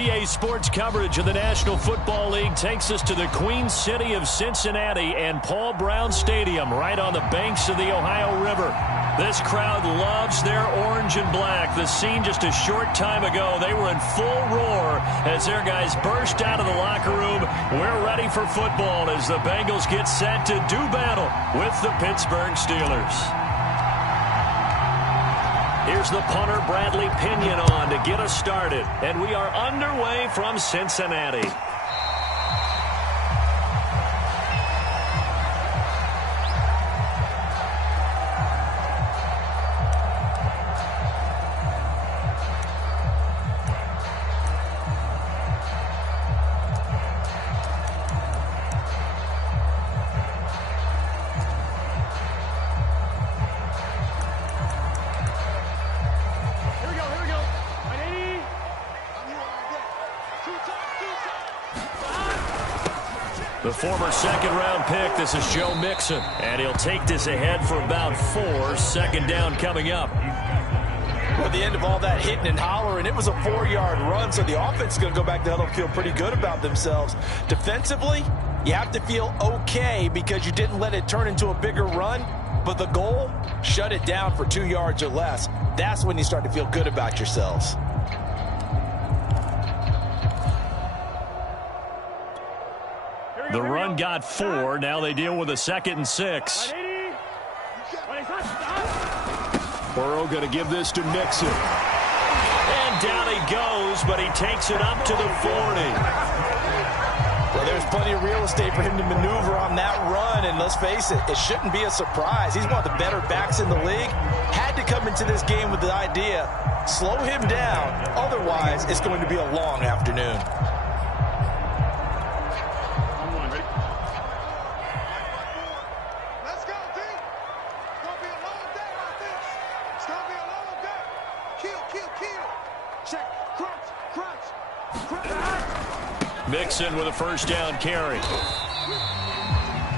EA Sports coverage of the National Football League takes us to the Queen City of Cincinnati and Paul Brown Stadium right on the banks of the Ohio River. This crowd loves their orange and black. The scene just a short time ago, they were in full roar as their guys burst out of the locker room. We're ready for football as the Bengals get set to do battle with the Pittsburgh Steelers. Here's the punter, Bradley Pinion, on to get us started. And we are underway from Cincinnati. The former second-round pick, this is Joe Mixon, and he'll take this ahead for about 4. Second down coming up. At the end of all that hitting and hollering, it was a 4-yard run, so the offense is going to go back to huddle and feel pretty good about themselves. Defensively, you have to feel okay because you didn't let it turn into a bigger run, but the goal, shut it down for 2 yards or less. That's when you start to feel good about yourselves. The run got 4. Now they deal with a 2nd and 6. Burrow going to give this to Mixon. And down he goes, but he takes it up to the 40. Well, there's plenty of real estate for him to maneuver on that run, and let's face it, it shouldn't be a surprise. He's one of the better backs in the league. Had to come into this game with the idea, slow him down, otherwise it's going to be a long afternoon. Mixon with a first down carry.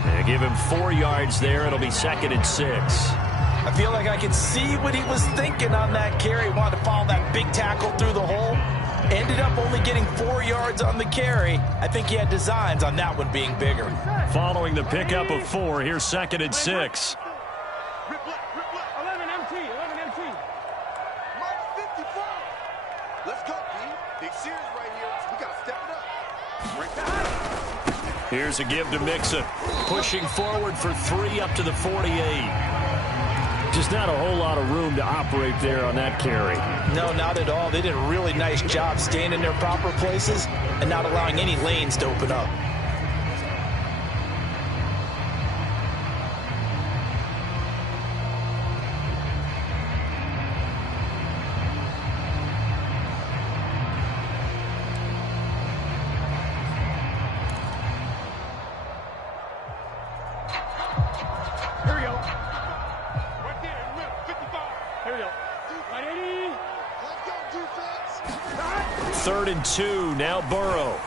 They give him 4 yards there. It'll be 2nd and 6. I feel like I can see what he was thinking on that carry. Wanted to follow that big tackle through the hole. Ended up only getting 4 yards on the carry. I think he had designs on that one being bigger. Following the pickup of 4, here's 2nd and 6. Here's a give to Mixon. Pushing forward for 3 up to the 48. Just not a whole lot of room to operate there on that carry. No, not at all. They did a really nice job staying in their proper places and not allowing any lanes to open up. Third and 2, now Burrow.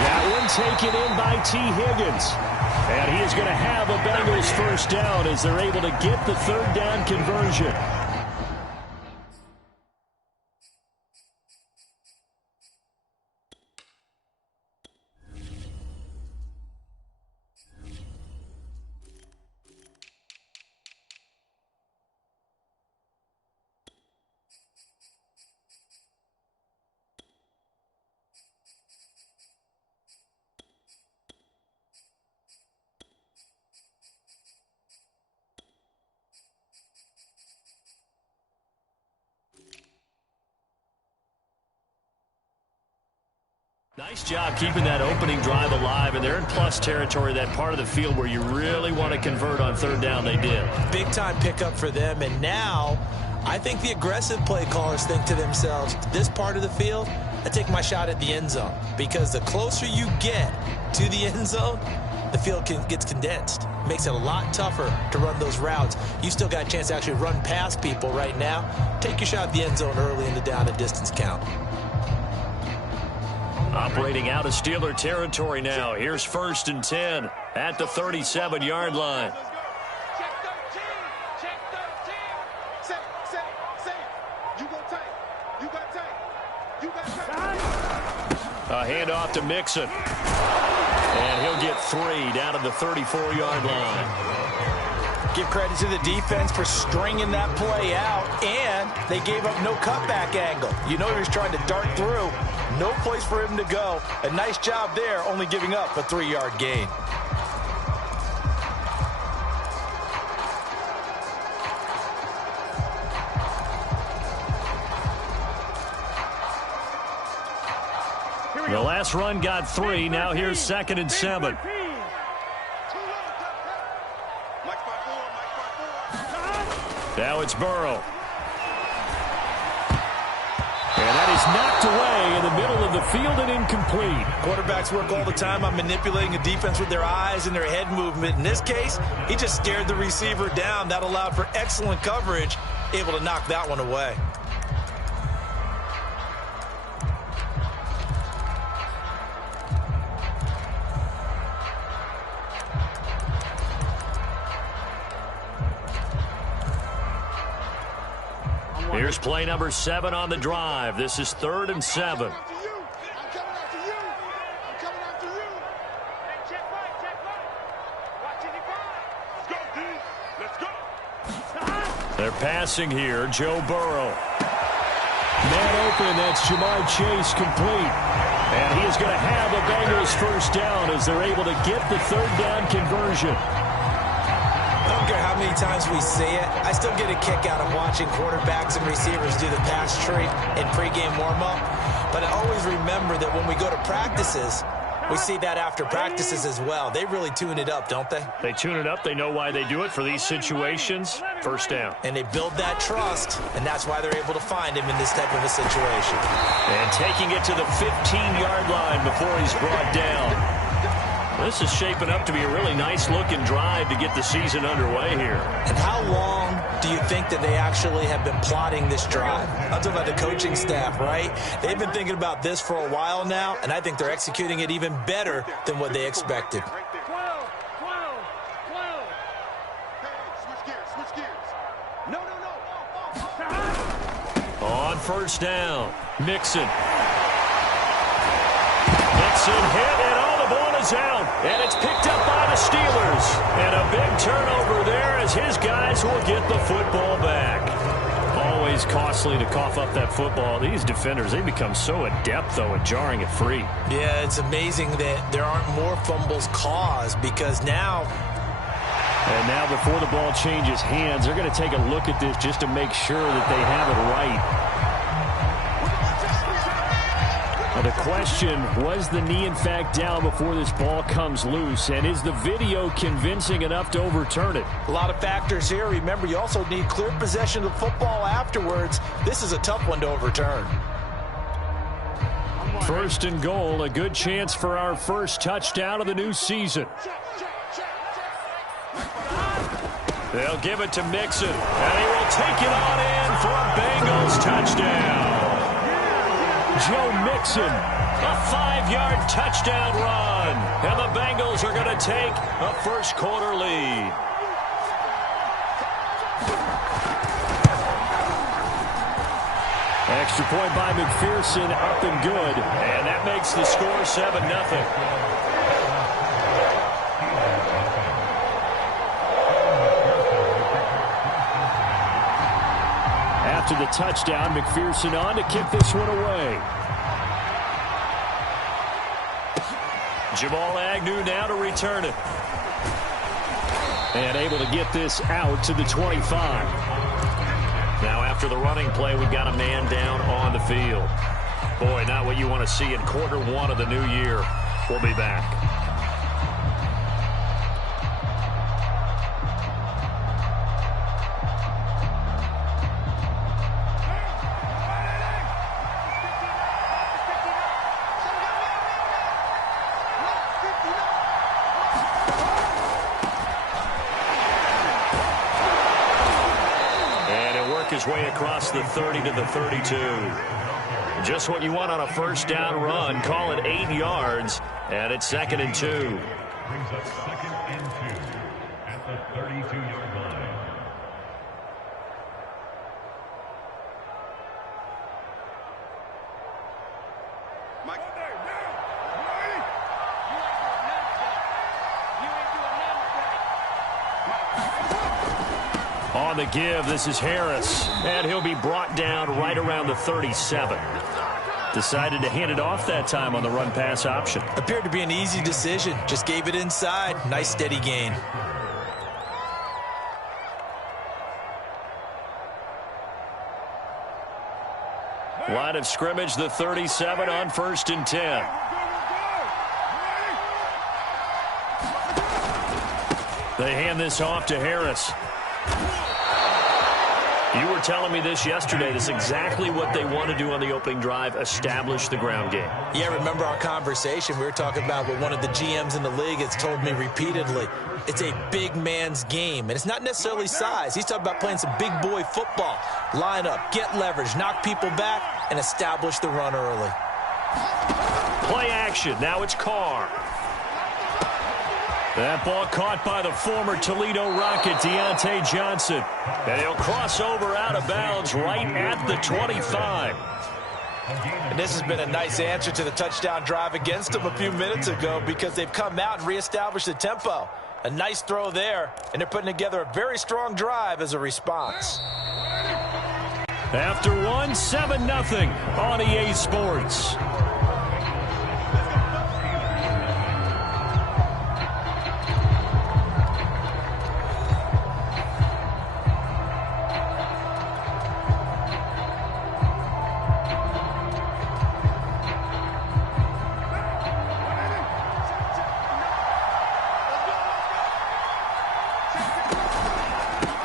That one taken in by T. Higgins. And he is going to have a Bengals first down as they're able to get the 3rd down conversion. Nice job keeping that opening drive alive, and they're in plus territory, that part of the field where you really want to convert on 3rd down. They did. Big time pickup for them, and now I think the aggressive play callers think to themselves, this part of the field, I take my shot at the end zone, because the closer you get to the end zone, the field gets condensed. Makes it a lot tougher to run those routes. You still got a chance to actually run past people right now. Take your shot at the end zone early in the down and distance count. Operating out of Steeler territory now. Here's 1st and 10 at the 37-yard line. Check 13. Check 13. Say. You go tight. You got tight. You got tight. A handoff to Mixon. And he'll get 3 down to the 34-yard line. Give credit to the defense for stringing that play out, and they gave up no cutback angle. You know he was trying to dart through. No place for him to go. A nice job there, only giving up a 3-yard gain. The last run got 3. Now here's 2nd and 7. Now it's Burrow. And that is knocked away in the middle of the field and incomplete. Quarterbacks work all the time on manipulating a defense with their eyes and their head movement. In this case, he just stared the receiver down. That allowed for excellent coverage, able to knock that one away. Here's play number 7 on the drive. This is 3rd and 7. They're passing here. Joe Burrow. Man open. That's Jamar Chase complete. And he is going to have a Bengals first down as they're able to get the 3rd down conversion. I don't care how many times we say it, I still get a kick out of watching quarterbacks and receivers do the pass tree in pregame warm-up. But I always remember that when we go to practices, we see that after practices as well. They really tune it up, don't they? They tune it up. They know why they do it for these situations. First down. And they build that trust, and that's why they're able to find him in this type of a situation. And taking it to the 15-yard line before he's brought down. This is shaping up to be a really nice-looking drive to get the season underway here. And how long do you think that they actually have been plotting this drive? I'm talking about the coaching staff, right? They've been thinking about this for a while now, and I think they're executing it even better than what they expected. On first down, Mixon. Mixon hit, and all the ball is out. And it's picked up by the Steelers. And a big turnover there as his guys will get the football back. Always costly to cough up that football. These defenders, they become so adept, though, at jarring it free. Yeah, it's amazing that there aren't more fumbles caused because now... And now before the ball changes hands, they're going to take a look at this just to make sure that they have it right. Now the question, was the knee in fact down before this ball comes loose? And is the video convincing enough to overturn it? A lot of factors here. Remember, you also need clear possession of the football afterwards. This is a tough one to overturn. 1st and goal, a good chance for our first touchdown of the new season. They'll give it to Mixon, and he will take it on in for a Bengals touchdown. Joe Mixon, a 5-yard touchdown run. And the Bengals are going to take a first-quarter lead. Extra point by McPherson, up and good. And that makes the score 7-0. After the touchdown, McPherson on to kick this one away. Jamal Agnew now to return it. And able to get this out to the 25. Now after the running play, we've got a man down on the field. Boy, not what you want to see in quarter 1 of the new year. We'll be back. His way across the 30 to the 32. Just what you want on a first down run. Call it 8 yards, and it's 2nd and 2. Brings us 2nd and 2 at the 32-yard line. Mike. On the give, this is Harris. And he'll be brought down right around the 37. Decided to hand it off that time on the run-pass option. Appeared to be an easy decision. Just gave it inside. Nice steady gain. Line of scrimmage, the 37 on 1st and 10. They hand this off to Harris. You were telling me this yesterday. This is exactly what they want to do on the opening drive, establish the ground game. Yeah, remember our conversation? We were talking about what one of the GMs in the league has told me repeatedly. It's a big man's game, and it's not necessarily size. He's talking about playing some big boy football. Line up, get leverage, knock people back, and establish the run early. Play action. Now it's Carr. That ball caught by the former Toledo Rocket, Deontay Johnson. And he'll cross over out of bounds right at the 25. And this has been a nice answer to the touchdown drive against them a few minutes ago because they've come out and reestablished the tempo. A nice throw there, and they're putting together a very strong drive as a response. After one, 7-0 on EA Sports.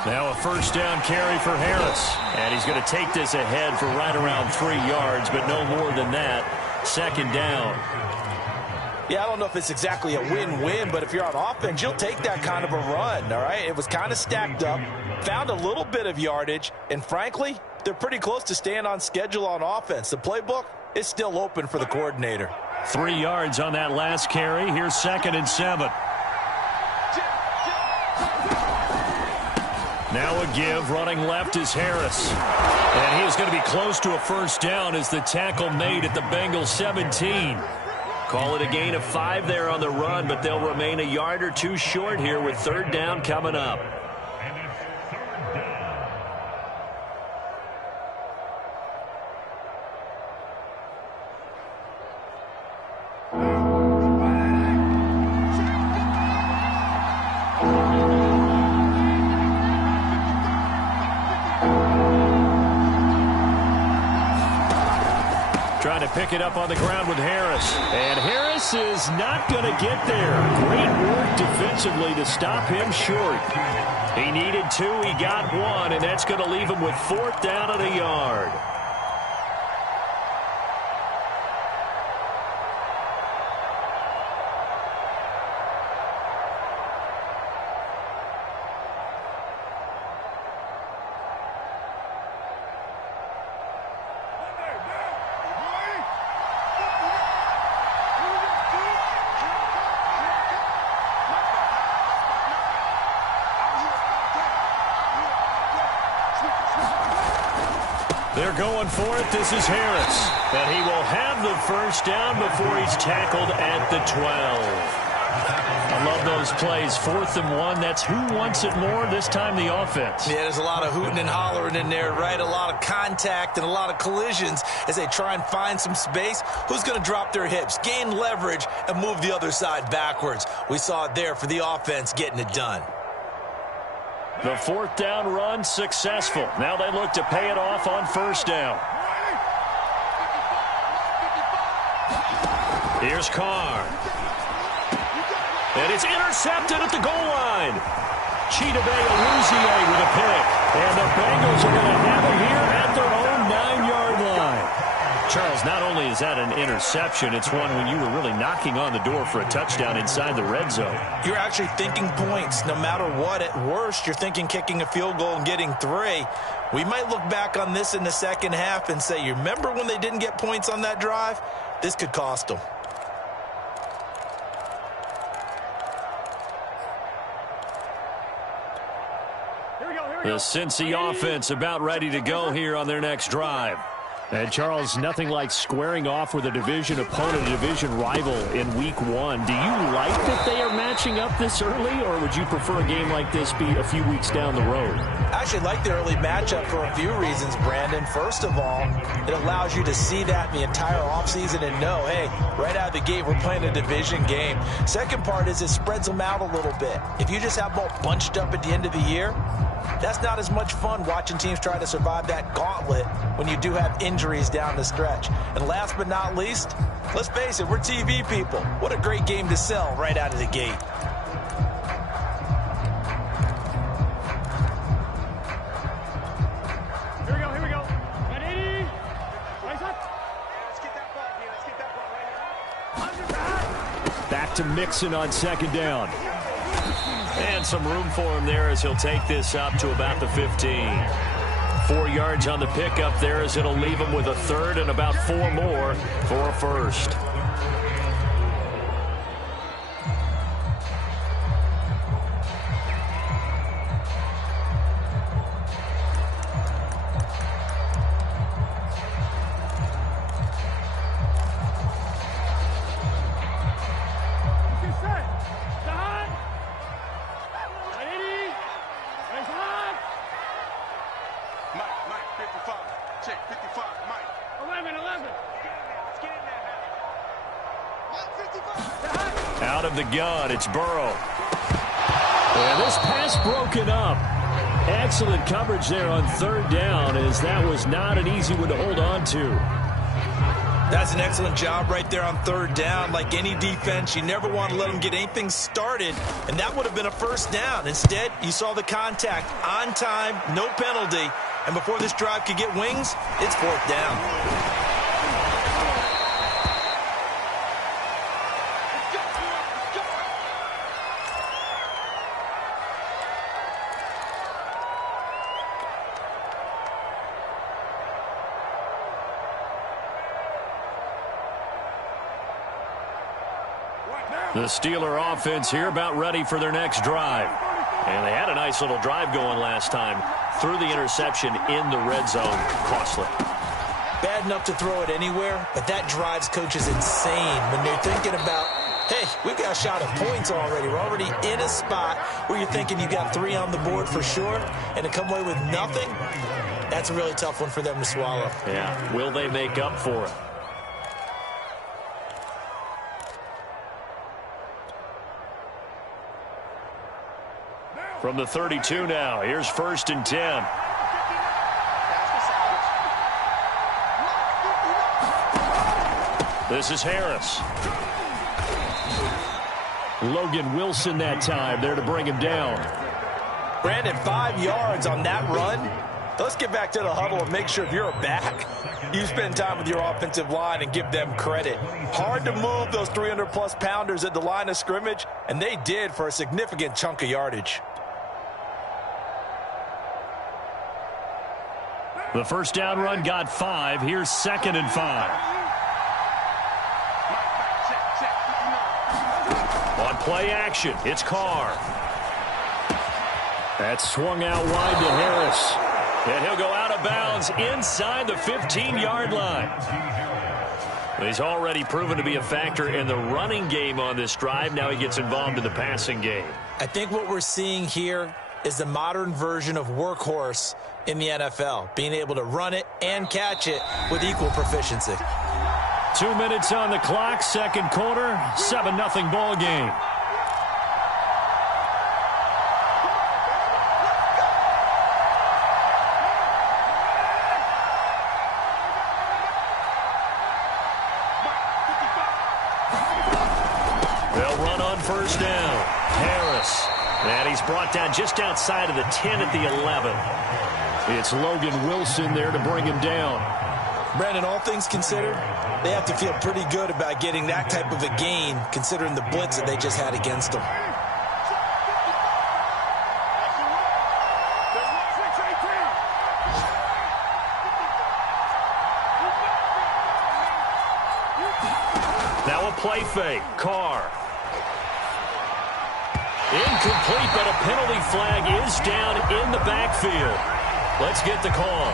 Now a first down carry for Harris. And he's going to take this ahead for right around 3 yards, but no more than that. 2nd down. Yeah, I don't know if it's exactly a win-win, but if you're on offense, you'll take that kind of a run, all right? It was kind of stacked up, found a little bit of yardage, and frankly, they're pretty close to staying on schedule on offense. The playbook is still open for the coordinator. 3 yards on that last carry. Here's 2nd and 7. Now a give, running left is Harris. And he is going to be close to a first down as the tackle made at the Bengals 17. Call it a gain of 5 there on the run, but they'll remain a yard or two short here with 3rd down coming up. Trying to pick it up on the ground with Harris. And Harris is not going to get there. Great work defensively to stop him short. He needed 2, he got 1, and that's going to leave him with 4th down and a yard. They're going for it. This is Harris. And he will have the first down before he's tackled at the 12. I love those plays. 4th and 1. That's who wants it more, this time the offense. Yeah, there's a lot of hooting and hollering in there, right? A lot of contact and a lot of collisions as they try and find some space. Who's going to drop their hips, gain leverage, and move the other side backwards? We saw it there for the offense getting it done. The 4th down run successful. Now they look to pay it off on 1st down. Here's Carr. And it's intercepted at the goal line. Chidobe Awuzie with a pick. And the Bengals are going to have it here at their own 9-yard line. Charles, not only is that an interception, it's one when you were really knocking on the door for a touchdown inside the red zone. You're actually thinking points no matter what. At worst, you're thinking kicking a field goal and getting 3. We might look back on this in the second half and say, you remember when they didn't get points on that drive? This could cost them. The Cincy offense about ready to go here on their next drive. And, Charles, nothing like squaring off with a division opponent, a division rival in Week 1. Do you like that they are matching up this early, or would you prefer a game like this be a few weeks down the road? I actually like the early matchup for a few reasons, Brandon. First of all, it allows you to see that the entire offseason and know, hey, right out of the gate, we're playing a division game. Second part is it spreads them out a little bit. If you just have them all bunched up at the end of the year, that's not as much fun watching teams try to survive that gauntlet when you do have injuries down the stretch. And last but not least, let's face it, we're TV people. What a great game to sell right out of the gate. Here we go. Ready? Rise up. Let's get that ball here. Let's get that ball right here. Back to Mixon on second down. And some room for him there as he'll take this up to about the 15. 4 yards on the pickup there as it'll leave him with a third and about 4 more for a first. Out of the gun, it's Burrow. And this pass broken up. Excellent coverage there on third down, as that was not an easy one to hold on to. That's an excellent job right there on third down. Like any defense, you never want to let them get anything started, and that would have been a first down. Instead, you saw the contact on time, no penalty, and before this drive could get wings, it's fourth down. The Steeler offense here about ready for their next drive. And they had a nice little drive going last time. Threw the interception in the red zone. Costly. Bad enough to throw it anywhere, but that drives coaches insane when they're thinking about, hey, we've got a shot at points already. We're already in a spot where you're thinking you got 3 on the board for sure, and to come away with nothing, that's a really tough one for them to swallow. Yeah, will they make up for it? From the 32 now, here's 1st and 10. This is Harris. Logan Wilson that time there to bring him down. Brandon, 5 yards on that run. Let's get back to the huddle and make sure if you're a back, you spend time with your offensive line and give them credit. Hard to move those 300-plus pounders at the line of scrimmage, and they did for a significant chunk of yardage. The first down run got 5. Here's 2nd and 5. On play action, it's Carr. That's swung out wide to Harris. And he'll go out of bounds inside the 15-yard line. He's already proven to be a factor in the running game on this drive. Now he gets involved in the passing game. I think what we're seeing here is the modern version of workhorse in the NFL, being able to run it and catch it with equal proficiency. 2 minutes on the clock, second quarter, 7-0 ball game. They'll run on first down. Harris. And he's brought down just outside of the 10 at the 11. It's Logan Wilson there to bring him down. Brandon, all things considered, they have to feel pretty good about getting that type of a gain, considering the blitz that they just had against them. Now a play fake. Carr. Incomplete, but a penalty flag is down in the backfield. Let's get the call.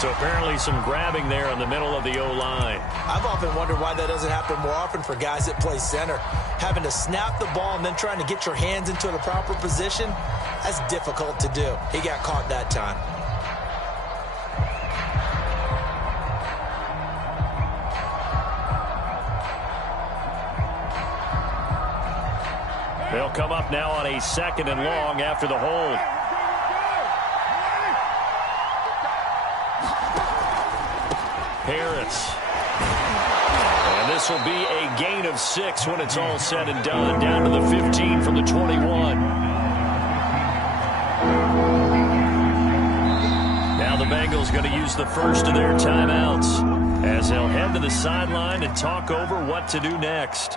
So apparently some grabbing there in the middle of the O-line. I've often wondered why that doesn't happen more often for guys that play center. Having to snap the ball and then trying to get your hands into the proper position, that's difficult to do. He got caught that time. They'll come up now on a 2nd and long after the hold. Harris. And this will be a gain of 6 when it's all said and done. Down to the 15 from the 21. Now the Bengals going to use the first of their timeouts as they'll head to the sideline and talk over what to do next.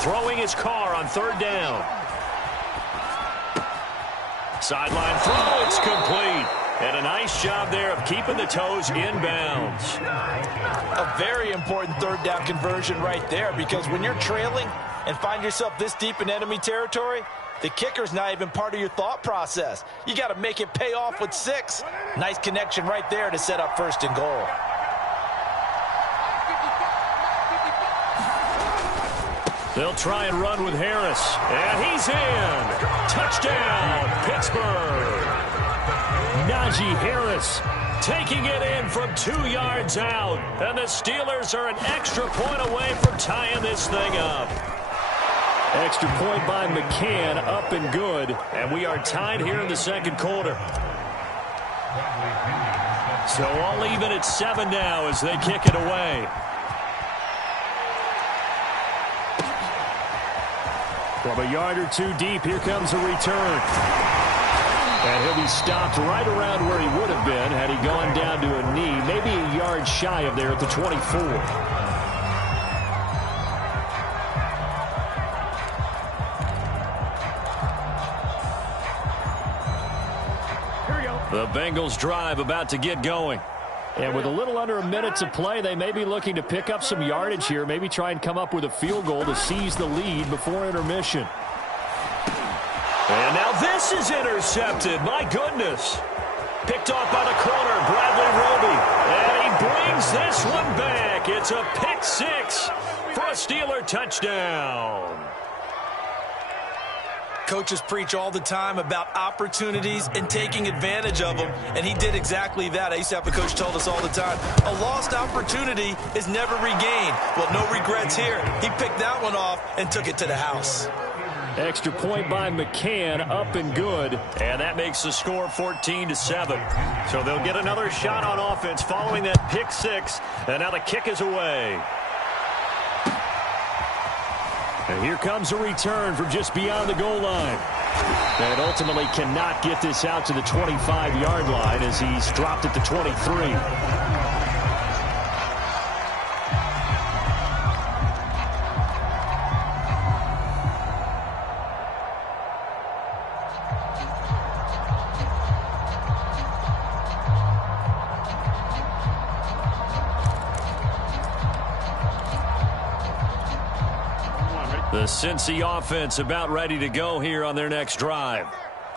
Throwing his car on 3rd down. Sideline throw, it's complete. And a nice job there of keeping the toes inbounds. A very important 3rd down conversion right there, because when you're trailing and find yourself this deep in enemy territory, the kicker's not even part of your thought process. You got to make it pay off with 6. Nice connection right there to set up 1st and goal. They'll try and run with Harris. And he's in. Touchdown, Pittsburgh. Najee Harris taking it in from 2 yards out. And the Steelers are an extra point away from tying this thing up. Extra point by McCann, up and good. And we are tied here in the 2nd quarter. So all even at 7 now as they kick it away. From a yard or 2 deep, here comes a return. And he'll be stopped right around where he would have been had he gone down to a knee, maybe a yard shy of there at the 24. The Bengals drive about to get going. And with a little under a minute to play, they may be looking to pick up some yardage here, maybe try and come up with a field goal to seize the lead before intermission. And now this is intercepted. My goodness. Picked off by the corner, Bradley Roby. And he brings this one back. It's a pick 6 for a Steeler touchdown. Coaches preach all the time about opportunities and taking advantage of them, and he did exactly that. I used to have a coach told us all the time, a lost opportunity is never regained. Well, no regrets here. He picked that one off and took it to the house. Extra point by McCann, up and good, and that makes the score 14-7. So they'll get another shot on offense following that pick 6, and now the kick is away. And here comes a return from just beyond the goal line. And ultimately cannot get this out to the 25-yard line as he's dropped at the 23. The Cincy offense about ready to go here on their next drive.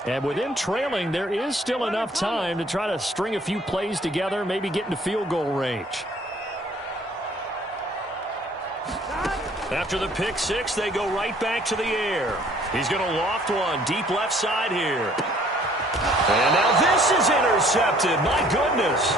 And with them trailing, there is still enough time to try to string a few plays together, maybe get into field goal range. After the pick 6, they go right back to the air. He's going to loft one deep left side here. And now this is intercepted. My goodness.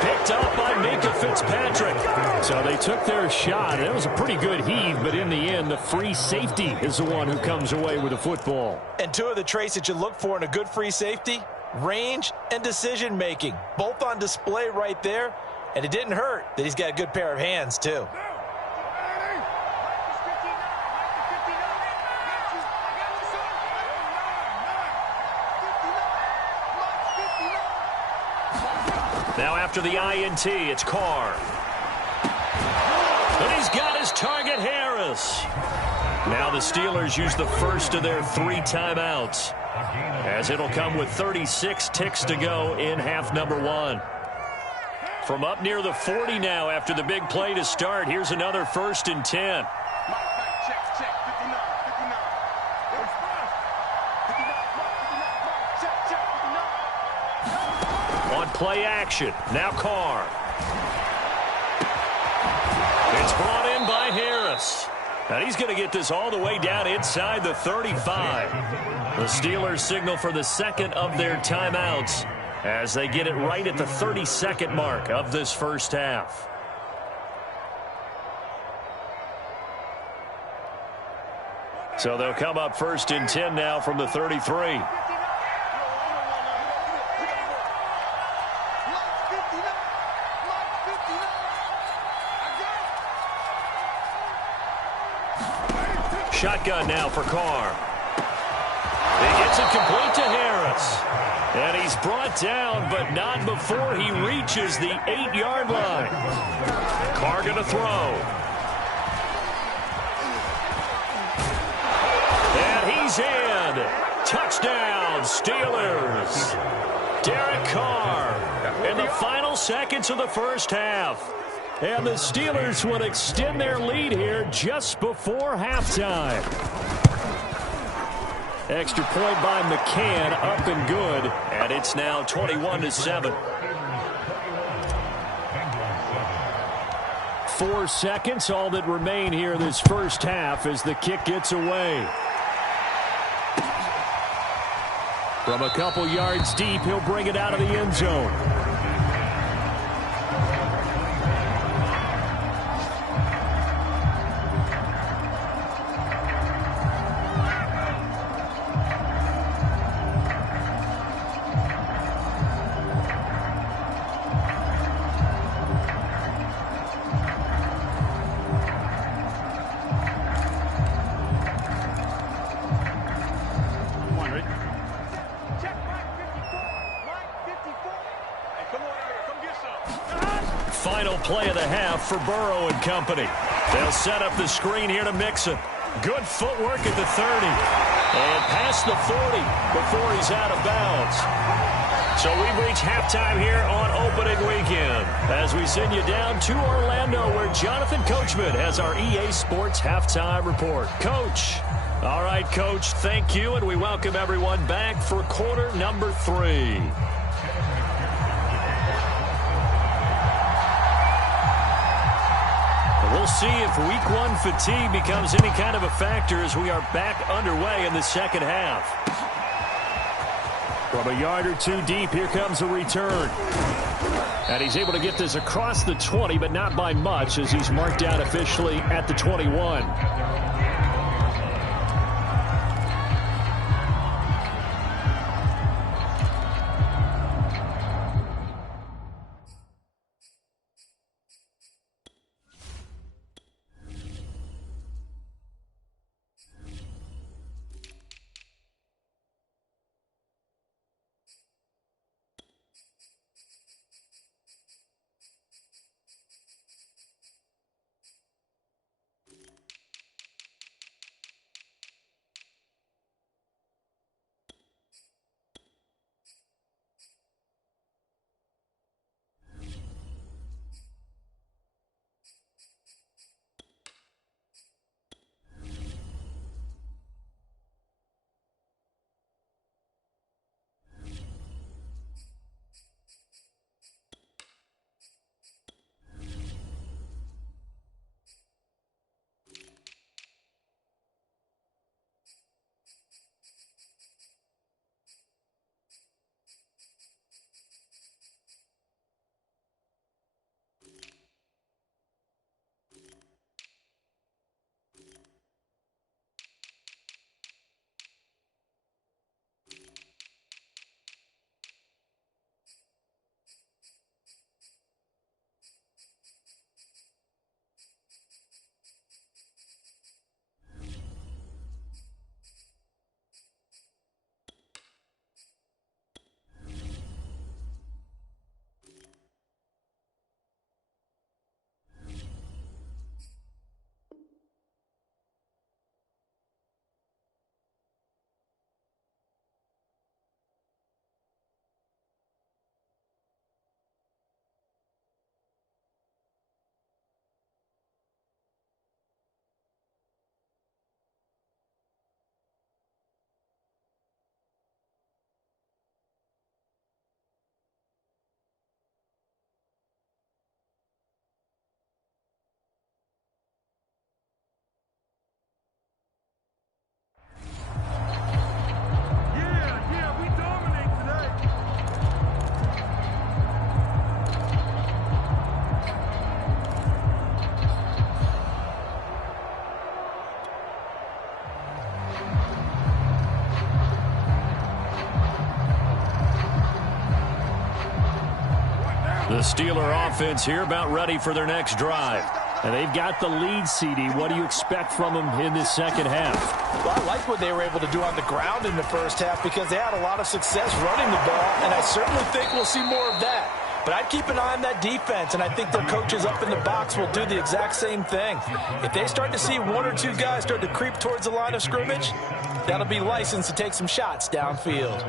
Picked up by Minkah Fitzpatrick. So they took their shot. It was a pretty good heave, but in the end, the free safety is the one who comes away with the football. And 2 of the traits that you look for in a good free safety, range and decision-making. Both on display right there. And it didn't hurt that he's got a good pair of hands, too. Now after the INT, it's Carr. And he's got his target, Harris. Now the Steelers use the first of their 3 timeouts, as it'll come with 36 ticks to go in half number 1. From up near the 40 now after the big play to start, here's another 1st and 10. On play action, now Carr. It's brought in by Harris. And he's going to get this all the way down inside the 35. The Steelers signal for the second of their timeouts as they get it right at the 32nd mark of this first half. So they'll come up 1st and 10 now from the 33. Shotgun now for Carr. He gets it complete to Harris. And he's brought down, but not before he reaches the 8-yard line. Carr going to throw. And he's in. Touchdown, Steelers. Derek Carr in the final seconds of the first half. And the Steelers will extend their lead here just before halftime. Extra point by McCann, up and good. And it's now 21-7. 4 seconds, all that remain here this first half as the kick gets away. From a couple yards deep, he'll bring it out of the end zone. Final play of the half for Burrow and company. They'll set up the screen here to Mixon. Good footwork at the 30. And past the 40 before he's out of bounds. So we've reached halftime here on opening weekend as we send you down to Orlando where Jonathan Coachman has our EA Sports halftime report. Coach. All right, Coach, thank you, and we welcome everyone back for quarter number 3. We'll see if week 1 fatigue becomes any kind of a factor as we are back underway in the second half. From a yard or 2 deep, here comes a return. And he's able to get this across the 20, but not by much as he's marked out officially at the 21. The Steeler offense here about ready for their next drive. And they've got the lead, CD. What do you expect from them in this second half? Well, I like what they were able to do on the ground in the first half because they had a lot of success running the ball, and I certainly think we'll see more of that. But I'd keep an eye on that defense, and I think their coaches up in the box will do the exact same thing. If they start to see one or two guys start to creep towards the line of scrimmage, that'll be licensed to take some shots downfield.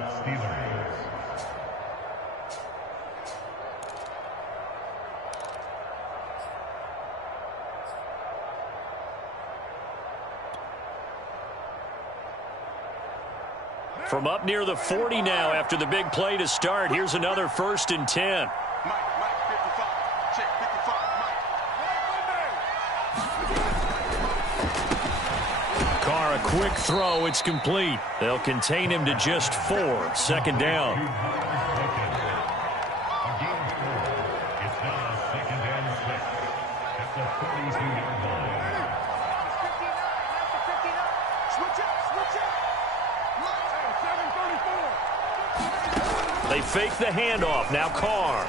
From up near the 40 now after the big play to start. Here's another 1st and 10. Mike, 55. Check, 55, Mike. Carr, a quick throw. It's complete. They'll contain him to just 4. 2nd down. It's now 2nd and 6 at the 42-yard line. 59. Switch it. They fake the handoff. Now Carr.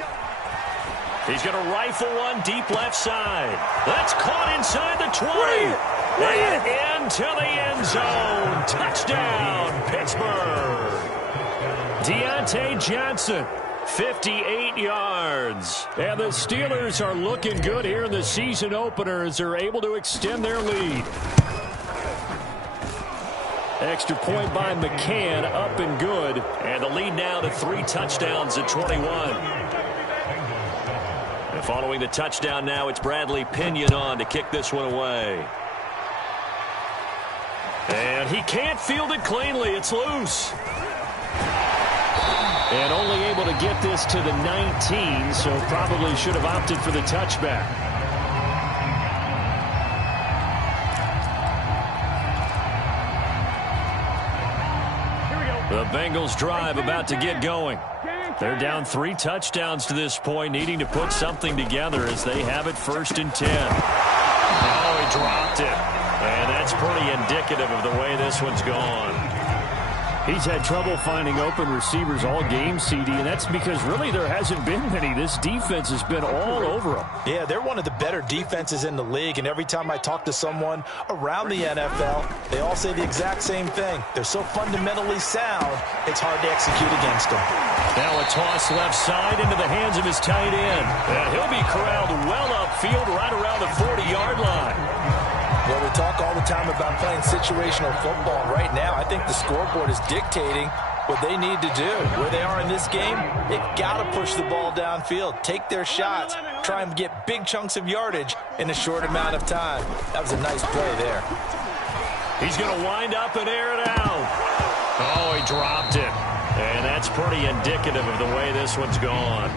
He's going to rifle one deep left side. That's caught inside the 20. And into the end zone. Touchdown, Pittsburgh. Deontay Johnson, 58 yards. And the Steelers are looking good here in the season opener as they're able to extend their lead. Extra point by McCann, up and good. And the lead now to 3 touchdowns at 21. And following the touchdown now, it's Bradley Pinion on to kick this one away. And he can't field it cleanly. It's loose. And only able to get this to the 19, so probably should have opted for the touchback. The Bengals drive about to get going. They're down 3 touchdowns to this point, needing to put something together as they have it 1st and 10. Oh, he dropped it. And that's pretty indicative of the way this one's gone. He's had trouble finding open receivers all game, CD, and that's because really there hasn't been many. This defense has been all over them. Yeah, they're one of the better defenses in the league, and every time I talk to someone around the NFL, they all say the exact same thing. They're so fundamentally sound, it's hard to execute against them. Now a toss left side into the hands of his tight end. And he'll be corralled well upfield right around the 40-yard line. Well, we talk all the time about playing situational football. Right now, I think the scoreboard is dictating what they need to do. Where they are in this game, they've got to push the ball downfield, take their shots, try and get big chunks of yardage in a short amount of time. That was a nice play there. He's going to wind up and air it out. Oh, he dropped it. And that's pretty indicative of the way this one's gone.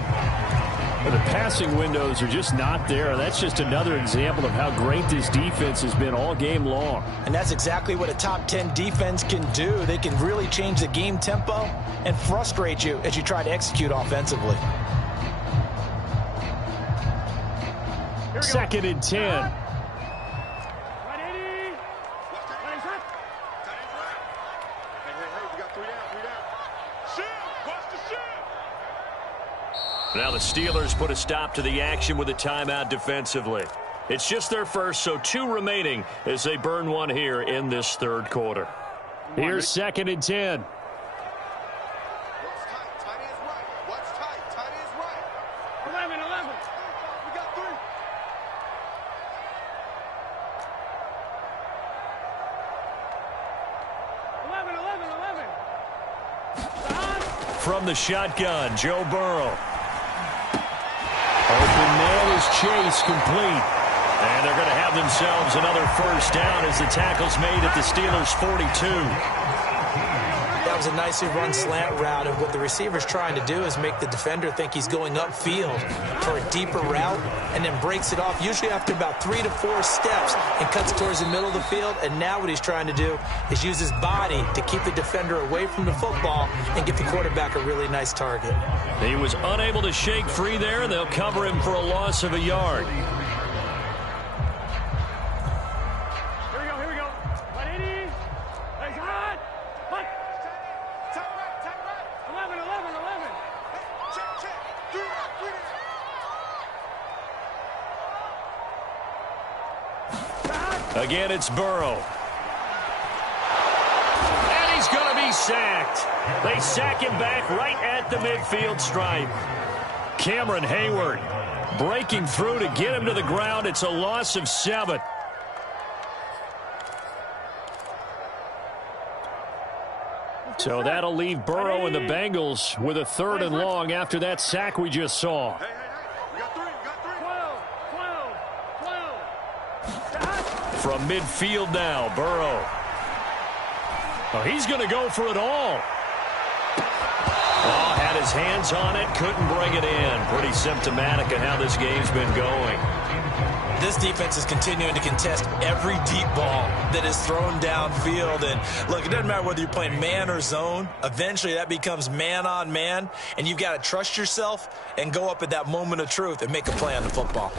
The passing windows are just not there. That's just another example of how great this defense has been all game long. And that's exactly what a top 10 defense can do. They can really change the game tempo and frustrate you as you try to execute offensively. 2nd and 10. Now the Steelers put a stop to the action with a timeout defensively. It's just their first, so 2 remaining as they burn one here in this 3rd quarter. Here's 2nd and 10. What's tight? Tight is right. What's tight? Tight is right. 11. We got 3. 11. From the shotgun, Joe Burrow. Open man is Chase, complete. And they're going to have themselves another 1st down as the tackle's made at the Steelers' 42. That was a nicely run slant route, and what the receiver's trying to do is make the defender think he's going upfield for a deeper route and then breaks it off, usually after about 3 to 4 steps, and cuts towards the middle of the field. And now what he's trying to do is use his body to keep the defender away from the football and get the quarterback a really nice target. He was unable to shake free there, and they'll cover him for a loss of a yard. Here we go. 180. He's hot. Hot. Tight right. 11. Check. 3 right. Again, it's Burrow. And he's going to be sacked. They sack him back right at the midfield stripe. Cameron Hayward breaking through to get him to the ground. It's a loss of 7. So that'll leave Burrow and the Bengals with a 3rd and long after that sack we just saw. Hey, we got 3, 12. From midfield now, Burrow. Oh, he's going to go for it all. Oh, had his hands on it, couldn't bring it in. Pretty symptomatic of how this game's been going. This defense is continuing to contest every deep ball that is thrown downfield. And look, it doesn't matter whether you're playing man or zone. Eventually that becomes man on man, and you've got to trust yourself and go up at that moment of truth and make a play on the football.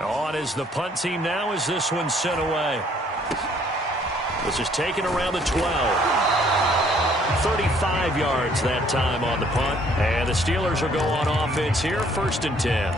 On is the punt team now as this one's sent away. This is taken around the 12. 35 yards that time on the punt. And the Steelers will go on offense here, 1st and 10.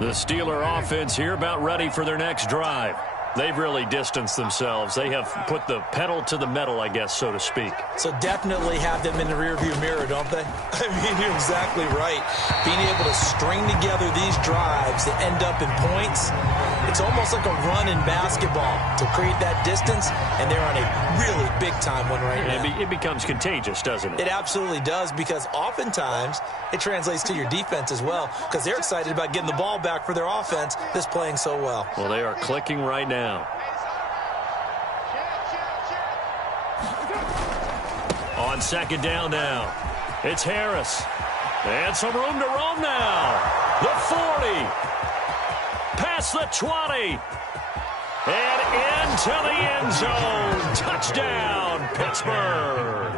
The Steeler offense here about ready for their next drive. They've really distanced themselves. They have put the pedal to the metal, I guess, so to speak. So definitely have them in the rearview mirror, don't they? I mean, you're exactly right. Being able to string together these drives that end up in points, it's almost like a run in basketball to create that distance, and they're on a really big-time one right now. It becomes contagious, doesn't it? It absolutely does, because oftentimes it translates to your defense as well, because they're excited about getting the ball back for their offense that's playing so well. Well, they are clicking right now. On 2nd down now, it's Harris. And some room to roam now. The 40. Past the 20. And into the end zone. Touchdown, Pittsburgh.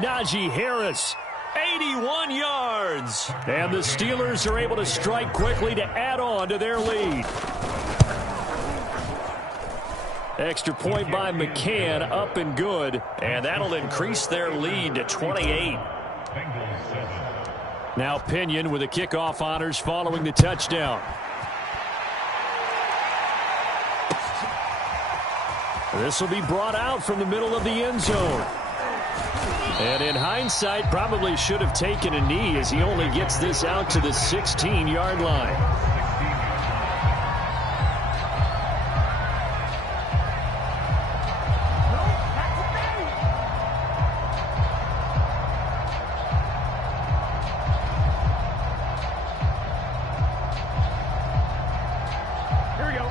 Najee Harris, 81 yards. And the Steelers are able to strike quickly to add on to their lead. Extra point by McCann, up and good. And that'll increase their lead to 28. Now Pinion with the kickoff honors following the touchdown. This will be brought out from the middle of the end zone. And in hindsight, probably should have taken a knee as he only gets this out to the 16-yard line.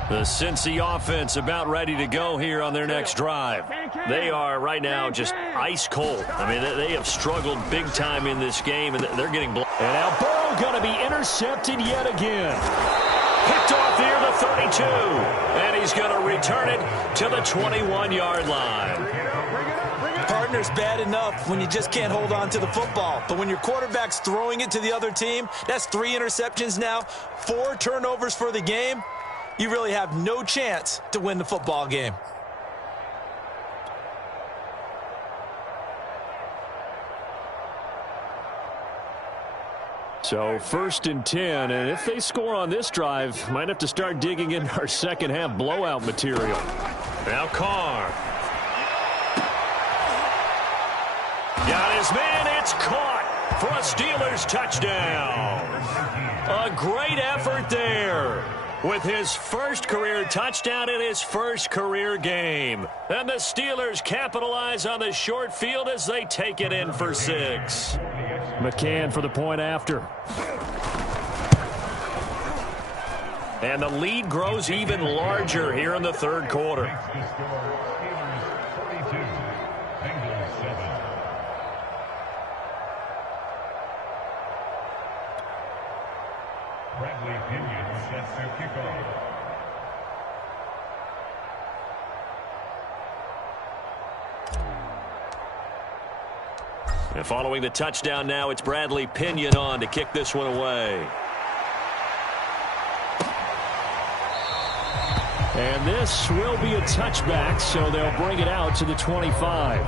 The Cincy offense about ready to go here on their next drive. They are right now just ice cold. I mean, they have struggled big time in this game, and they're getting blown. And now Burrow going to be intercepted yet again. Picked off near the 32. And he's going to return it to the 21-yard line. Partner's bad enough when you just can't hold on to the football. But when your quarterback's throwing it to the other team, that's 3 interceptions now, 4 turnovers for the game. You really have no chance to win the football game. So 1st and 10, and if they score on this drive, might have to start digging in our second half blowout material. Now Carr. Got his man, it's caught for a Steelers touchdown. A great effort there. With his first career touchdown in his first career game. And the Steelers capitalize on the short field as they take it in for 6. McCann for the point after. And the lead grows even larger here in the 3rd quarter. And following the touchdown now, it's Bradley Pinion on to kick this one away. And this will be a touchback, so they'll bring it out to the 25.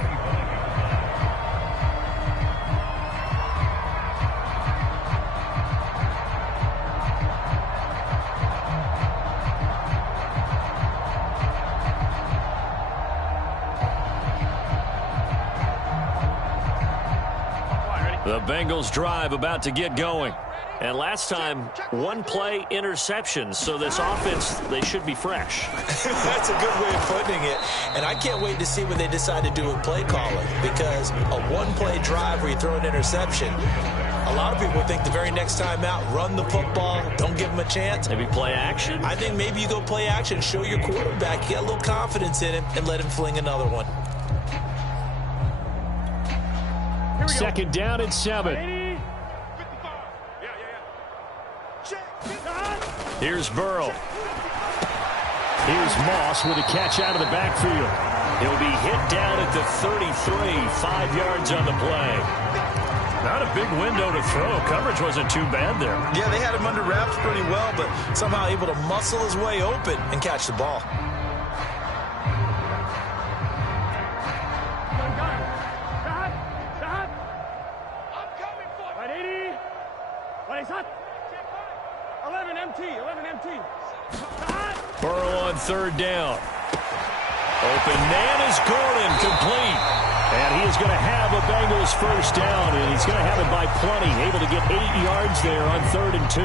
The Bengals drive about to get going. And last time, one play interception. So this offense, they should be fresh. That's a good way of putting it. And I can't wait to see what they decide to do with play calling. Because a one-play drive where you throw an interception, a lot of people think the very next time out, run the football, don't give them a chance. Maybe play action? I think maybe you go play action, show your quarterback, get a little confidence in him, and let him fling another one. Second down and 7. Here's Burrow. Here's Moss with a catch out of the backfield. He'll be hit down at the 33, 5 yards on the play. Not a big window to throw. Coverage wasn't too bad there. Yeah, they had him under wraps pretty well, but somehow able to muscle his way open and catch the ball. Burrow on third down. Open man is Gordon, complete. And he is going to have a Bengals first down, and he's going to have it by plenty. Able to get 8 yards there on 3rd and 2.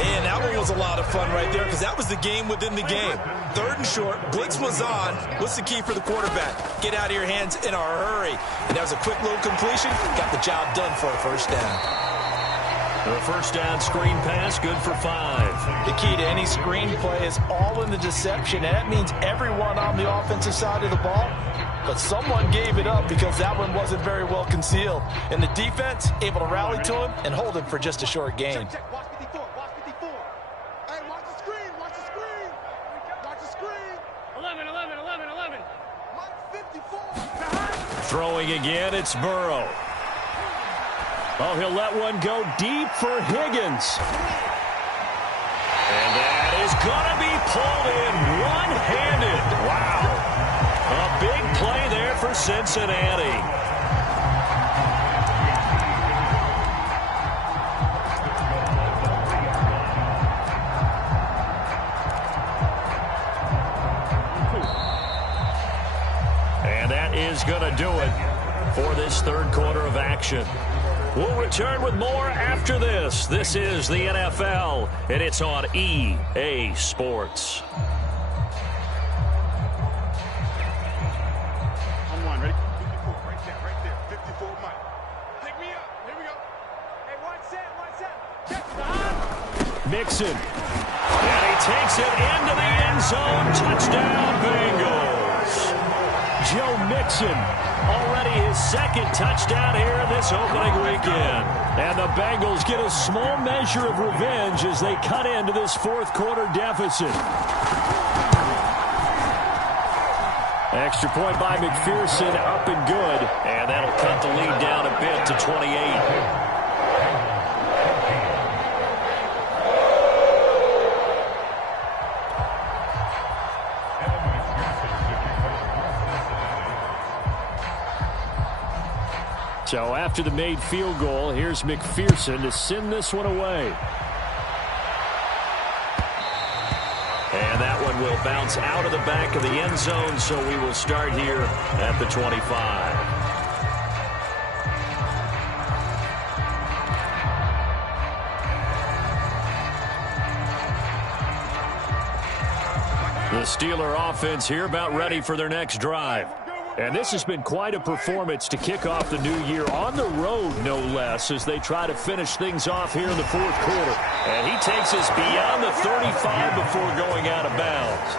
And that one was a lot of fun right there because that was the game within the game. 3rd and short, blitz was on. What's the key for the quarterback? Get out of your hands in a hurry. And that was a quick little completion. Got the job done for a first down. The first down screen pass, good for 5. The key to any screen play is all in the deception, and that means everyone on the offensive side of the ball. But someone gave it up because that one wasn't very well concealed. And the defense able to rally to him and hold him for just a short gain. Check. Watch 54. Watch 54. Hey, watch the screen. Watch the screen. Watch the screen. 11. Mike 54. Throwing again, it's Burrow. Oh, he'll let one go deep for Higgins. And that is going to be pulled in one-handed. Wow. A big play there for Cincinnati. And that is going to do it for this 3rd quarter of action. We'll return with more after this. This is the NFL, and it's on EA Sports. I'm one, ready? 54, right there. 54, Mike. Pick me up. Here we go. Hey, one set. Check. Mixon. And he takes it into the end zone. Touchdown, Bengals. Joe Mixon. Already his 2nd touchdown here this opening weekend. And the Bengals get a small measure of revenge as they cut into this 4th quarter deficit. Extra point by McPherson, up and good. And that'll cut the lead down a bit to 28. So after the made field goal, here's McPherson to send this one away. And that one will bounce out of the back of the end zone, so we will start here at the 25. The Steeler offense here about ready for their next drive. And this has been quite a performance to kick off the new year on the road, no less, as they try to finish things off here in the 4th quarter. And he takes us beyond the 35 before going out of bounds.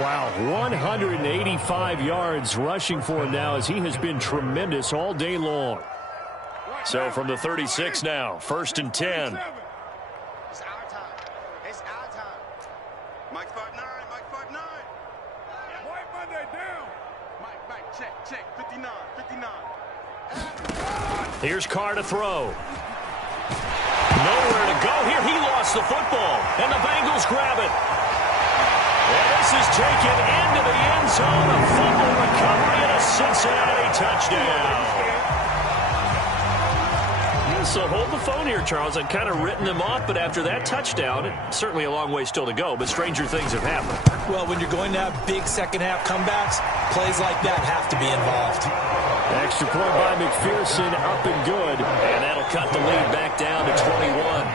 Wow, 185 yards rushing for him now as he has been tremendous all day long. So from the 36 now, 1st and 10. It's our time. It's our time. Mike 5'9". White Monday down. Mike, check. 59. Here's Carr to throw. Nowhere to go here. He lost the football, and the Bengals grab it. And this is taken into the end zone. A fumble recovery and a Cincinnati touchdown. So hold the phone here, Charles. I'd kind of written them off, but after that touchdown, it's certainly a long way still to go, but stranger things have happened. Well, when you're going to have big second-half comebacks, plays like that have to be involved. Extra point by McPherson, up and good. And that'll cut the lead back down to 21.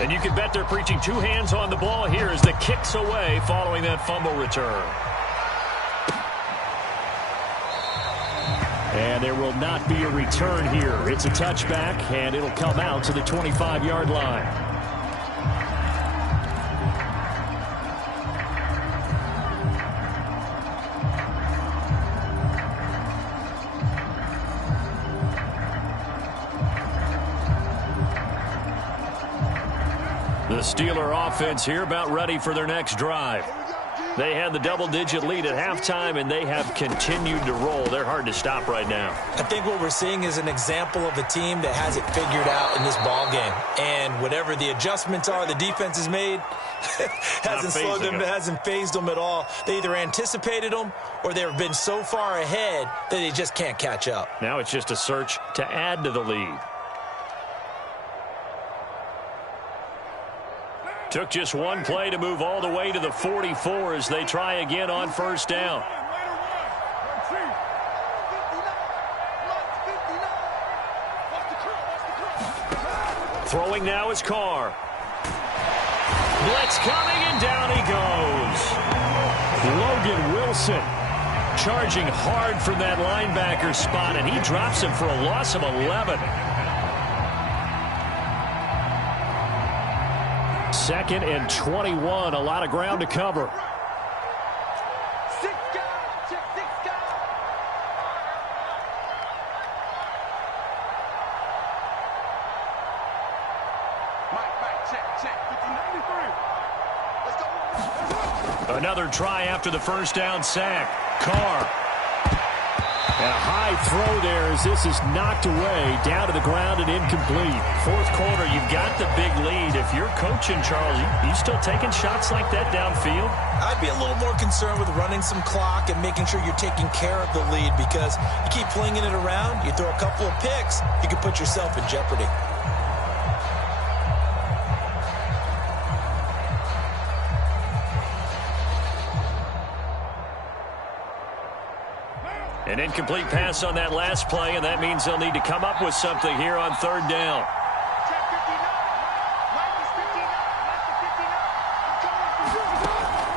And you can bet they're preaching two hands on the ball here as the kick's away following that fumble return. And there will not be a return here. It's a touchback, and it'll come out to the 25-yard line. The Steeler offense here about ready for their next drive. They had the double-digit lead at halftime, and they have continued to roll. They're hard to stop right now. I think what we're seeing is an example of a team that has it figured out in this ball game. And whatever the adjustments are the defense has made hasn't slowed them, hasn't phased them at all. They either anticipated them or they've been so far ahead that they just can't catch up. Now it's just a search to add to the lead. Took just one play to move all the way to the 44 as they try again on first down. Throwing now is Carr. Blitz coming, and down he goes. Logan Wilson Charging hard from that linebacker spot, and he drops him for a loss of 11. Second and 21, a lot of ground to cover. Another try after the first down sack. Carr. And a high throw there as this is knocked away, down to the ground and incomplete. Fourth quarter, you've got the big lead. If you're coaching, Charles, you still taking shots like that downfield? I'd be a little more concerned with running some clock and making sure you're taking care of the lead, because you keep flinging it around, you throw a couple of picks, you can put yourself in jeopardy. An incomplete pass on that last play, and that means they'll need to come up with something here on third down.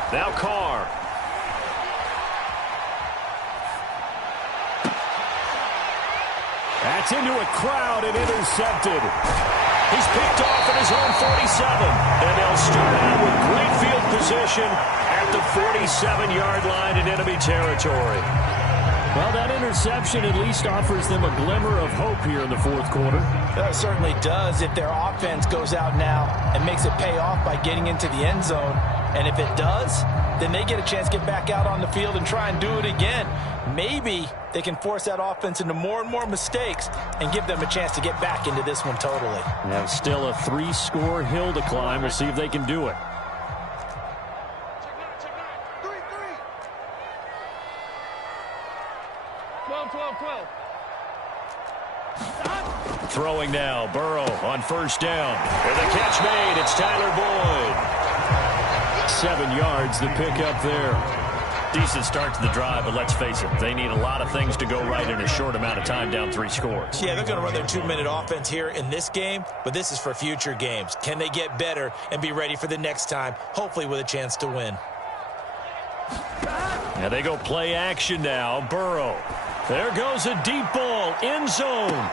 Now Carr. That's into a crowd and intercepted. He's picked off at his own 47, and they'll start out with great field position at the 47-yard line in enemy territory. Well, that interception at least offers them a glimmer of hope here in the fourth quarter. That certainly does if their offense goes out now and makes it pay off by getting into the end zone. And if it does, then they get a chance to get back out on the field and try and do it again. Maybe they can force that offense into more and more mistakes and give them a chance to get back into this one totally. Now still a 3-score hill to climb. We'll see if they can do it. Throwing now, Burrow on first down. With a catch made, it's Tyler Boyd. 7 yards, the pickup there. Decent start to the drive, but let's face it, they need a lot of things to go right in a short amount of time, down 3 scores. Yeah, they're going to run their 2-minute offense here in this game, but this is for future games. Can they get better and be ready for the next time, hopefully with a chance to win? Now they go play action now. Burrow. There goes a deep ball, end zone.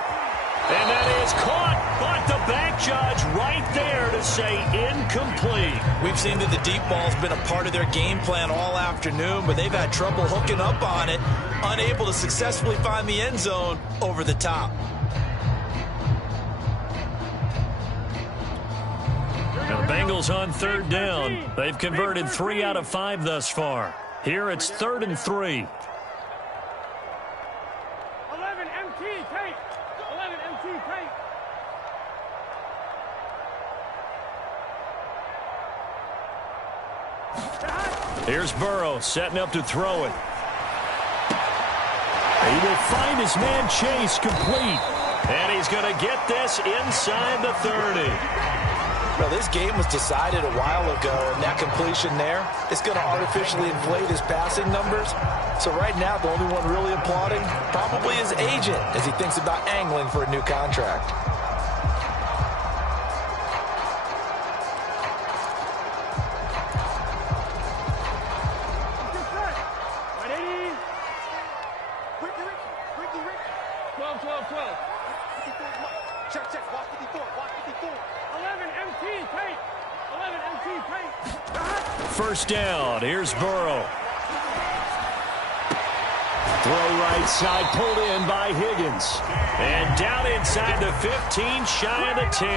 And that is caught, but the back judge right there to say incomplete. We've seen that the deep ball's been a part of their game plan all afternoon, but they've had trouble hooking up on it, unable to successfully find the end zone over the top. Now the Bengals on third down. They've converted 3 out of 5 thus far. Here it's 3rd and 3. 11 MT tape. 11 MT tape. Here's Burrow setting up to throw it. He will find his man Chase complete. And he's going to get this inside the 30. Well, this game was decided a while ago, and that completion there is going to artificially inflate his passing numbers. So right now, the only one really applauding probably his agent as he thinks about angling for a new contract. First down. Here's Burrow. Throw right side, pulled in by Higgins. And down inside the 15, shy of the 10.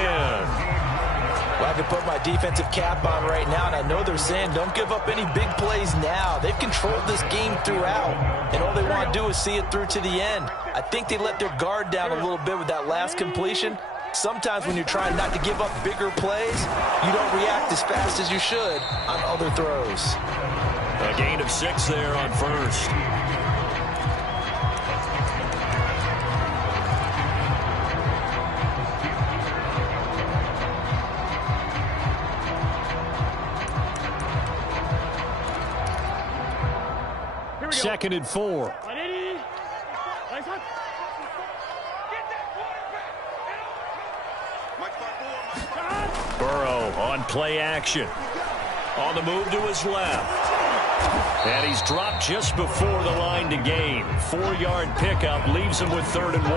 Well, I can put my defensive cap on right now, and I know they're saying don't give up any big plays now. They've controlled this game throughout, and all they want to do is see it through to the end. I think they let their guard down a little bit with that last completion. Sometimes when you're trying not to give up bigger plays, you don't react as fast as you should on other throws. A gain of 6 there on first. Second and 4. Burrow on play action. On the move to his left. And he's dropped just before the line to gain. 4-yard pickup leaves him with 3rd and 1.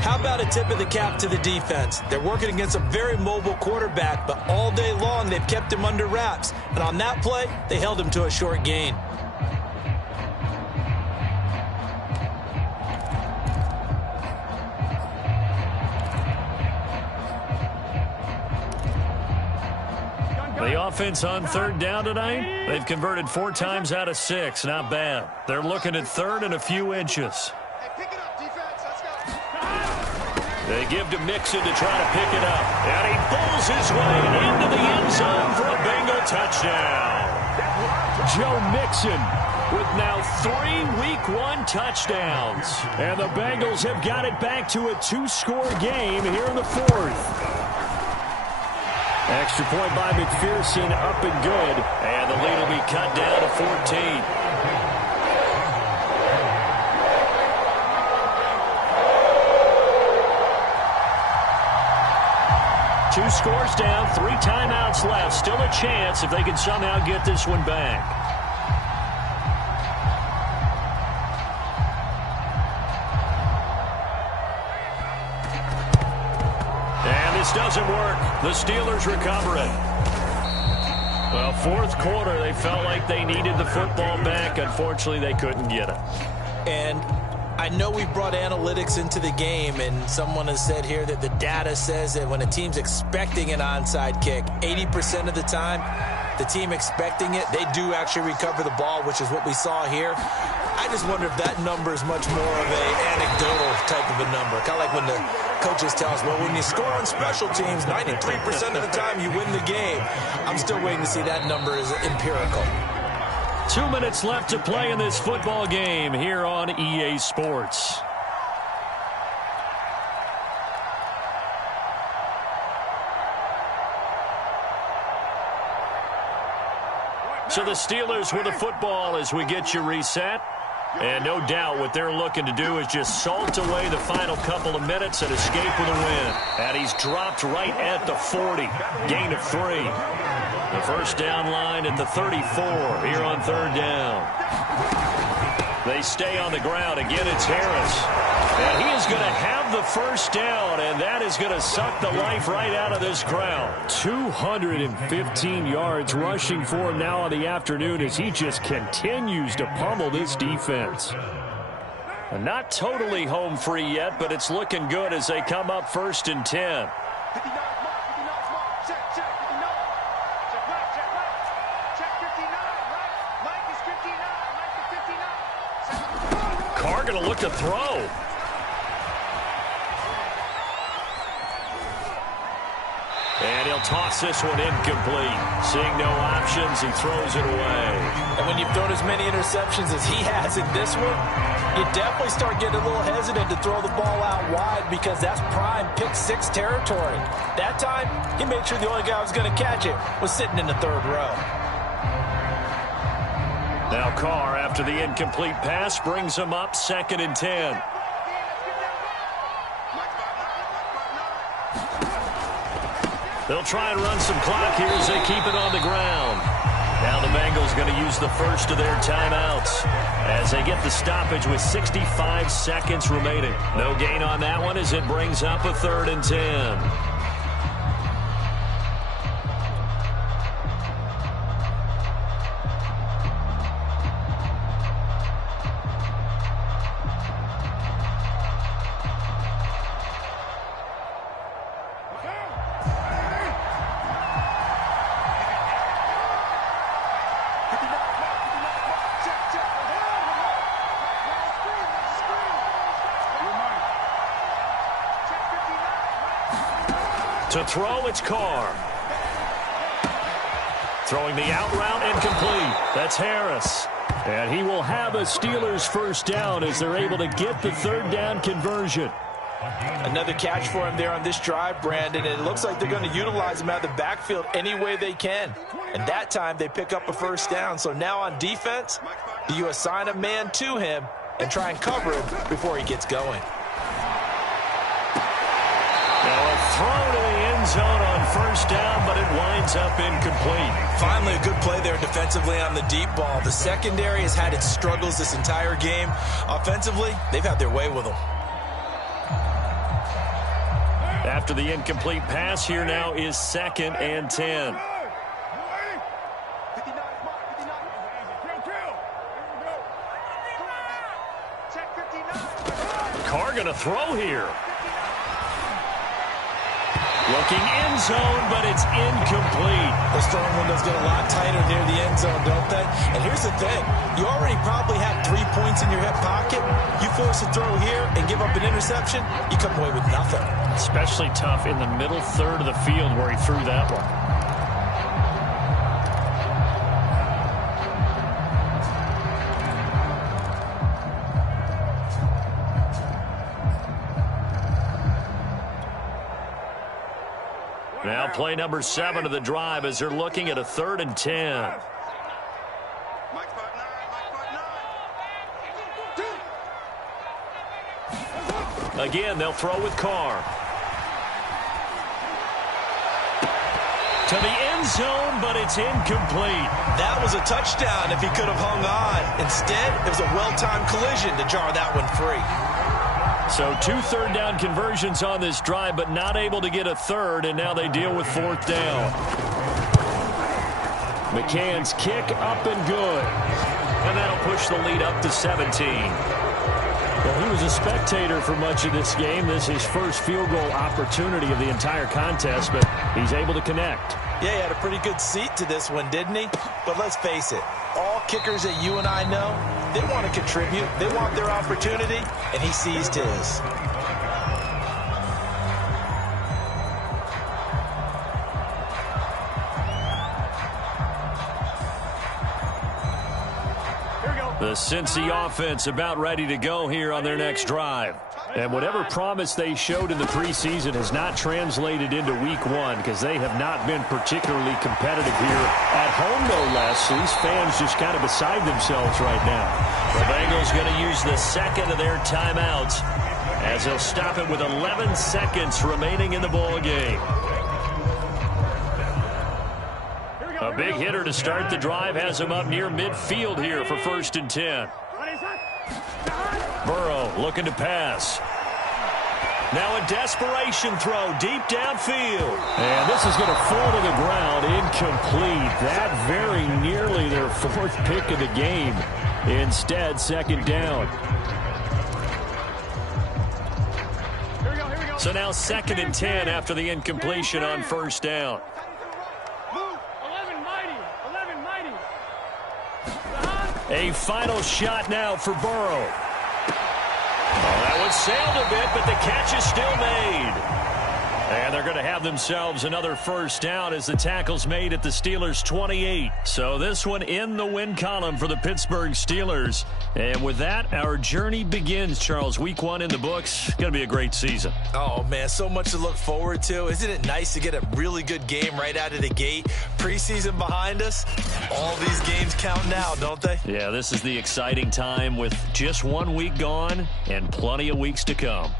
How about a tip of the cap to the defense? They're working against a very mobile quarterback, but all day long they've kept him under wraps. And on that play, they held him to a short gain. The offense on 3rd down tonight, they've converted 4 times out of 6. Not bad. They're looking at 3rd and a few inches. They give to Mixon to try to pick it up. And he pulls his way into the end zone for a Bengal touchdown. Joe Mixon with now 3 Week 1 touchdowns. And the Bengals have got it back to a 2-score game here in the 4th. Extra point by McPherson, up and good. And the lead will be cut down to 14. Two scores down, 3 timeouts left. Still a chance if they can somehow get this one back. And this doesn't work. The Steelers recover it. Well, 4th quarter, they felt like they needed the football back. Unfortunately, they couldn't get it. And I know we brought analytics into the game, and someone has said here that the data says that when a team's expecting an onside kick, 80% of the time, the team expecting it, they do actually recover the ball, which is what we saw here. I just wonder if that number is much more of an anecdotal type of a number. Kind of like when the coaches tell us, well, when you score on special teams, 93% of the time you win the game. I'm still waiting to see that number is empirical. 2 minutes left to play in this football game here on EA Sports. So the Steelers with the football as we get you reset. And no doubt what they're looking to do is just salt away the final couple of minutes and escape with a win. And he's dropped right at the 40. Gain of 3. The first down line at the 34 here on 3rd down. They stay on the ground. Again, it's Harris. And he is going to have the first down, and that is going to suck the life right out of this crowd. 215 yards rushing for him now on the afternoon as he just continues to pummel this defense. Not totally home free yet, but it's looking good as they come up 1st and 10. Carr going to look to throw. And he'll toss this one incomplete. Seeing no options, he throws it away. And when you've thrown as many interceptions as he has in this one, you definitely start getting a little hesitant to throw the ball out wide because that's prime pick six territory. That time, he made sure the only guy who was going to catch it was sitting in the third row. Now Carr, after the incomplete pass, brings him up 2nd and 10. They'll try and run some clock here as they keep it on the ground. Now the Bengals going to use the first of their timeouts as they get the stoppage with 65 seconds remaining. No gain on that one as it brings up a 3rd and 10. To throw, it's Carr. Throwing the out route, incomplete. That's Harris. And he will have a Steelers first down as they're able to get the 3rd down conversion. Another catch for him there on this drive, Brandon. And it looks like they're going to utilize him out of the backfield any way they can. And that time they pick up a first down. So now on defense, do you assign a man to him and try and cover him before he gets going? Now a throw to the end zone on first down, but it winds up incomplete. Finally, a good play there defensively on the deep ball. The secondary has had its struggles this entire game. Offensively, they've had their way with them. After the incomplete pass, here now is 2nd and 10. Carr going to throw here. Looking end zone, but it's incomplete. Those throwing windows get a lot tighter near the end zone, don't they? And here's the thing. You already probably have 3 points in your hip pocket. You force a throw here and give up an interception, you come away with nothing. Especially tough in the middle third of the field where he threw that one. Now play number 7 of the drive as they're looking at a 3rd and 10. Again, they'll throw with Carr. To the end zone, but it's incomplete. That was a touchdown if he could have hung on. Instead, it was a well-timed collision to jar that one free. So 2 third down conversions on this drive, but not able to get a third, and now they deal with 4th down. McCann's kick up and good. And that'll push the lead up to 17. Well, he was a spectator for much of this game. This is his first field goal opportunity of the entire contest, but he's able to connect. Yeah, he had a pretty good seat to this one, didn't he? But let's face it, all kickers that you and I know, they want to contribute. They want their opportunity, and he seized his. The Cincy offense about ready to go here on their next drive. And whatever promise they showed in the preseason has not translated into week 1 because they have not been particularly competitive here at home, no less. So these fans just kind of beside themselves right now. The Bengals going to use the 2nd of their timeouts as they'll stop it with 11 seconds remaining in the ball game. A big hitter to start the drive has him up near midfield here for 1st and 10. Burrow looking to pass. Now a desperation throw deep downfield. And this is going to fall to the ground, incomplete. That very nearly their 4th pick of the game. Instead, 2nd down. So now 2nd and 10 after the incompletion on 1st down. A final shot now for Burrow. Oh, that one sailed a bit, but the catch is still made. And they're going to have themselves another first down as the tackle's made at the Steelers' 28. So this one in the win column for the Pittsburgh Steelers. And with that, our journey begins, Charles. Week 1 in the books. Going to be a great season. Oh, man, so much to look forward to. Isn't it nice to get a really good game right out of the gate? Preseason behind us. All these games count now, don't they? Yeah, this is the exciting time with just 1 week gone and plenty of weeks to come.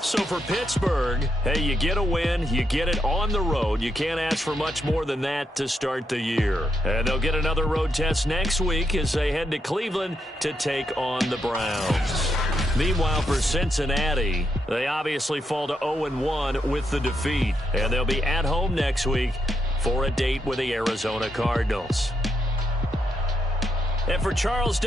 So for Pittsburgh, hey, you get a win, you get it on the road. You can't ask for much more than that to start the year. And they'll get another road test next week as they head to Cleveland to take on the Browns. Meanwhile, for Cincinnati, they obviously fall to 0-1 with the defeat. And they'll be at home next week for a date with the Arizona Cardinals. And for Charles